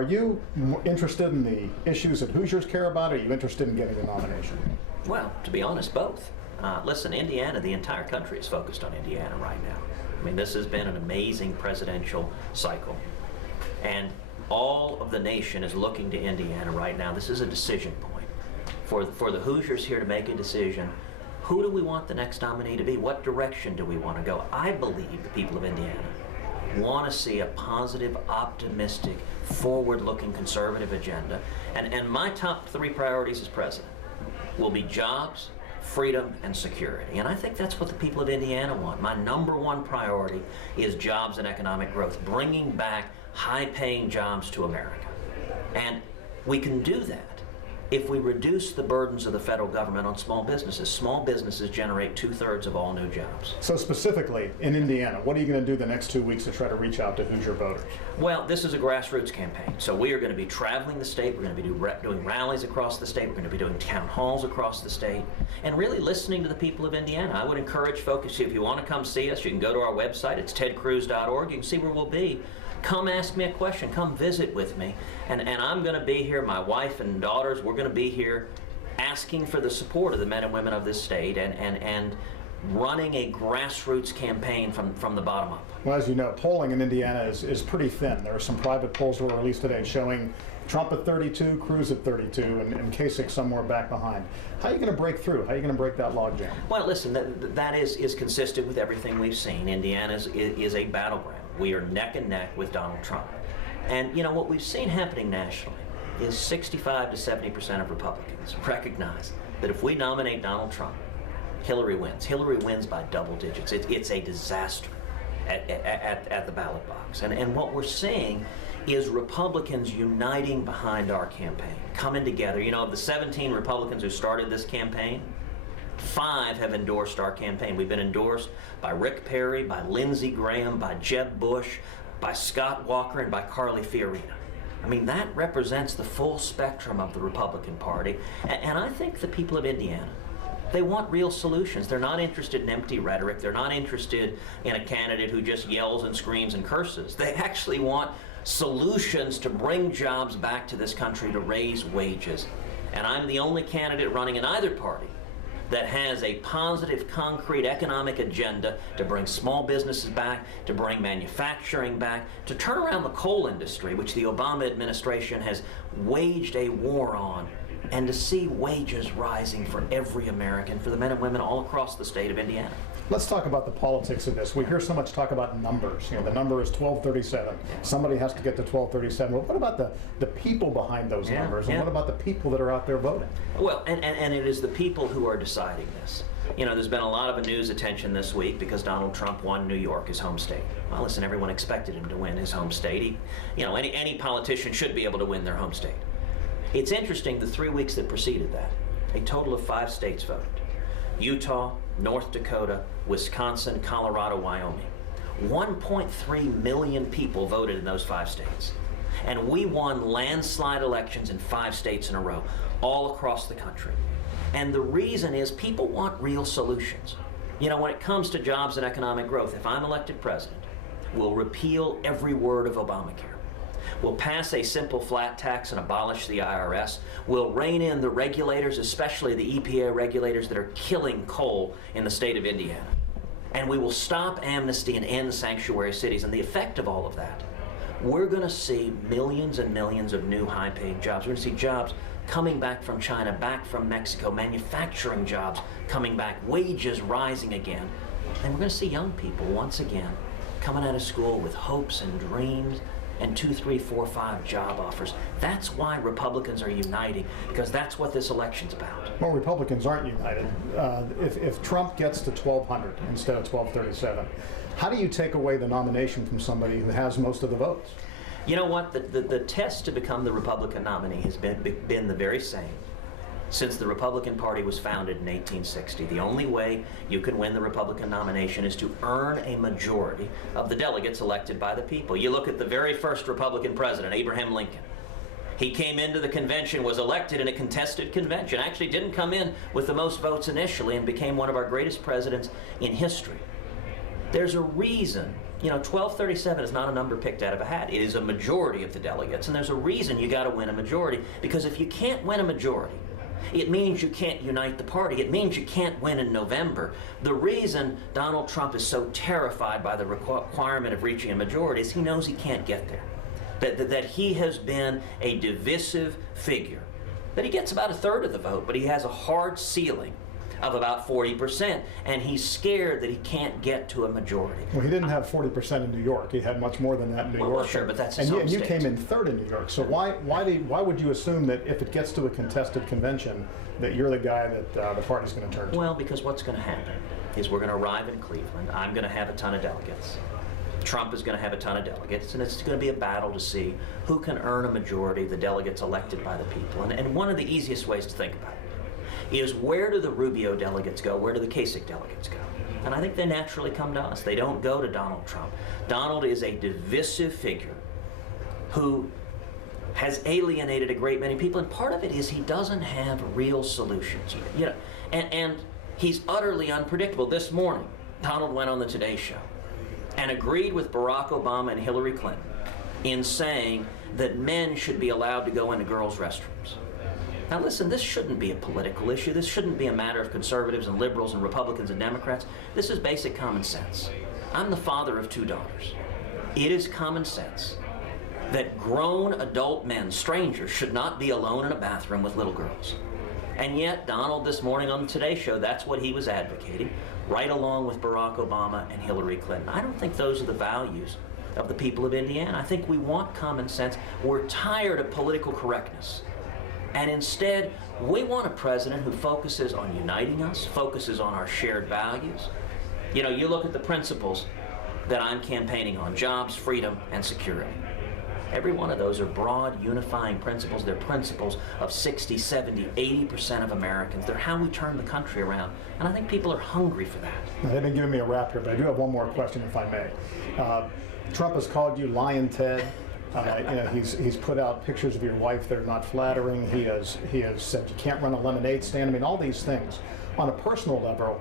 Are you interested in the issues that Hoosiers care about, or are you interested in getting a nomination? Well, to be honest, both. Listen, Indiana, the entire country is focused on Indiana right now. I mean, this has been an amazing presidential cycle. And all of the nation is looking to Indiana right now. This is a decision point for the Hoosiers here to make a decision. Who do we want the next nominee to be? What direction do we want to go? I believe the people of Indiana want to see a positive, optimistic, forward-looking conservative agenda. And my top 3 priorities as president will be jobs, freedom, and security. And I think that's what the people of Indiana want. My number 1 priority is jobs and economic growth, bringing back high-paying jobs to America. And we can do that if we reduce the burdens of the federal government on small businesses. Small businesses generate 2/3 of all new jobs. So specifically in Indiana, what are you going to do the next 2 weeks to try to reach out to Hoosier voters? Well, this is a grassroots campaign. So we are going to be traveling the state. We're going to be doing rallies across the state. We're going to be doing town halls across the state and really listening to the people of Indiana. I would encourage folks, if you want to come see us, you can go to our website. It's tedcruz.org. You can see where we'll be. Come ask me a question. Come visit with me. And I'm going to be here. My wife and daughters, we're going to be here asking for the support of the men and women of this state and running a grassroots campaign from the bottom up. Well, as you know, polling in Indiana is pretty thin. There are some private polls that were released today showing Trump at 32, Cruz at 32, and Kasich somewhere back behind. How are you going to break through? How are you going to break that logjam? Well, listen, that is consistent with everything we've seen. Indiana is a battleground. We are neck and neck with Donald Trump. And, you know, what we've seen happening nationally is 65 to 70% of Republicans recognize that if we nominate Donald Trump, Hillary wins. Hillary wins by double digits. It's a disaster at the ballot box. And what we're seeing is Republicans uniting behind our campaign, coming together. You know, of the 17 Republicans who started this campaign, 5 have endorsed our campaign. We've been endorsed by Rick Perry, by Lindsey Graham, by Jeb Bush, by Scott Walker, and by Carly Fiorina. I mean, that represents the full spectrum of the Republican Party. And I think the people of Indiana, they want real solutions. They're not interested in empty rhetoric. They're not interested in a candidate who just yells and screams and curses. They actually want solutions to bring jobs back to this country, to raise wages. And I'm the only candidate running in either party that has a positive, concrete economic agenda to bring small businesses back, to bring manufacturing back, to turn around the coal industry, which the Obama administration has waged a war on, and to see wages rising for every American, for the men and women all across the state of Indiana. Let's talk about the politics of this. We hear so much talk about numbers. You know, the number is 1237. Somebody has to get to 1237. Well, what about the people behind those numbers? And what about the people that are out there voting? Well, and it is the people who are deciding this. You know, there's been a lot of news attention this week because Donald Trump won New York, his home state. Well, listen, everyone expected him to win his home state. Any politician should be able to win their home state. It's interesting, the 3 weeks that preceded that, a total of 5 states voted. Utah, North Dakota, Wisconsin, Colorado, Wyoming. 1.3 million people voted in those 5 states. And we won landslide elections in 5 states in a row, all across the country. And the reason is people want real solutions. You know, when it comes to jobs and economic growth, if I'm elected president, we'll repeal every word of Obamacare. We'll pass a simple flat tax and abolish the IRS. We'll rein in the regulators, especially the EPA regulators that are killing coal in the state of Indiana. And we will stop amnesty and end sanctuary cities. And the effect of all of that, we're going to see millions and millions of new high-paying jobs. We're going to see jobs coming back from China, back from Mexico, manufacturing jobs coming back, wages rising again. And we're going to see young people once again coming out of school with hopes and dreams and 2, 3, 4, 5 job offers. That's why Republicans are uniting, because that's what this election's about. Well, Republicans aren't united. If Trump gets to 1,200 instead of 1,237, how do you take away the nomination from somebody who has most of the votes? You know what? The test to become the Republican nominee has been the very same since the Republican Party was founded in 1860. The only way you can win the Republican nomination is to earn a majority of the delegates elected by the people. You look at the very first Republican president, Abraham Lincoln. He came into the convention, was elected in a contested convention, actually didn't come in with the most votes initially, and became one of our greatest presidents in history. There's a reason You know, 1237 is not a number picked out of a hat. It is a majority of the delegates, and there's a reason you got to win a majority, because if you can't win a majority, it means you can't unite the party. It means you can't win in November. The reason Donald Trump is so terrified by the requirement of reaching a majority is he knows he can't get there. That he has been a divisive figure. That he gets about a third of the vote, but he has a hard ceiling of about 40%, and he's scared that he can't get to a majority. Well, he didn't have 40% in New York. He had much more than that in New York. Well, sure, but that's his home and you state. came in third in New York. So why would you assume that if it gets to a contested convention, that you're the guy that the party's going to turn to? Well, because what's going to happen is we're going to arrive in Cleveland. I'm going to have a ton of delegates. Trump is going to have a ton of delegates, and it's going to be a battle to see who can earn a majority of the delegates elected by the people. And one of the easiest ways to think about it is, where do the Rubio delegates go? Where do the Kasich delegates go? And I think they naturally come to us. They don't go to Donald Trump. Donald is a divisive figure who has alienated a great many people, and part of it is he doesn't have real solutions. You know, and he's utterly unpredictable. This morning, Donald went on the Today Show and agreed with Barack Obama and Hillary Clinton in saying that men should be allowed to go into girls' restrooms. Now listen, this shouldn't be a political issue. This shouldn't be a matter of conservatives and liberals and Republicans and Democrats. This is basic common sense. I'm the father of 2 daughters. It is common sense that grown adult men, strangers, should not be alone in a bathroom with little girls. And yet, Donald this morning on the Today Show, that's what he was advocating, right along with Barack Obama and Hillary Clinton. I don't think those are the values of the people of Indiana. I think we want common sense. We're tired of political correctness. And instead, we want a president who focuses on uniting us, focuses on our shared values. You know, you look at the principles that I'm campaigning on: jobs, freedom, and security. Every one of those are broad, unifying principles. They're principles of 60, 70, 80% of Americans. They're how we turn the country around. And I think people are hungry for that. They've been giving me a rap here, but I do have one more question, if I may. Trump has called you Lion Ted. You know, he's put out pictures of your wife that are not flattering. He has said you can't run a lemonade stand. I mean, all these things. On a personal level,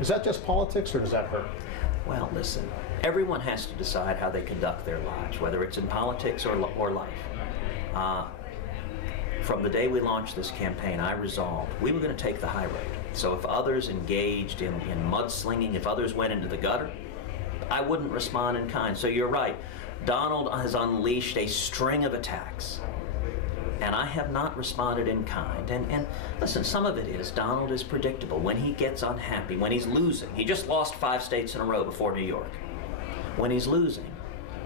is that just politics, or does that hurt? Well, listen, everyone has to decide how they conduct their lives, whether it's in politics or life. From the day we launched this campaign, I resolved we were going to take the high road. So if others engaged in mudslinging, if others went into the gutter, I wouldn't respond in kind. So you're right. Donald has unleashed a string of attacks, and I have not responded in kind. And listen, some of it is Donald is predictable. When he gets unhappy, when he's losing, he just lost 5 states in a row before New York. When he's losing,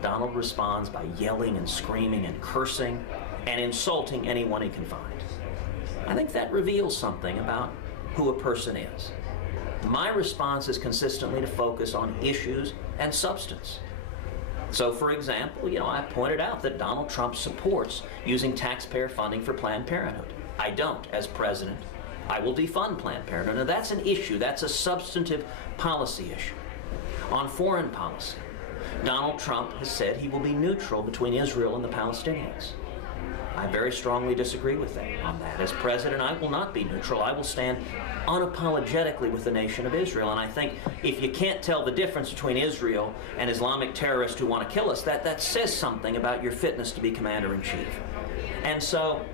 Donald responds by yelling and screaming and cursing and insulting anyone he can find. I think that reveals something about who a person is. My response is consistently to focus on issues and substance. So, for example, you know, I pointed out that Donald Trump supports using taxpayer funding for Planned Parenthood. I don't. As president, I will defund Planned Parenthood. Now, that's an issue. That's a substantive policy issue. On foreign policy, Donald Trump has said he will be neutral between Israel and the Palestinians. I very strongly disagree with that. On that, as president, I will not be neutral. I will stand unapologetically with the nation of Israel. And I think if you can't tell the difference between Israel and Islamic terrorists who want to kill us, that says something about your fitness to be commander-in-chief. And so,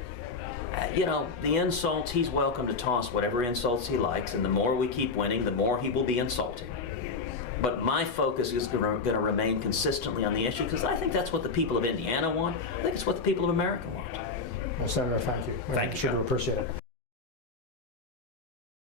you know, the insults, he's welcome to toss whatever insults he likes, and the more we keep winning, the more he will be insulting. But my focus is going to remain consistently on the issue, because I think that's what the people of Indiana want. I think it's what the people of America want. Well, Senator, thank you. Thank you, John. Appreciate it.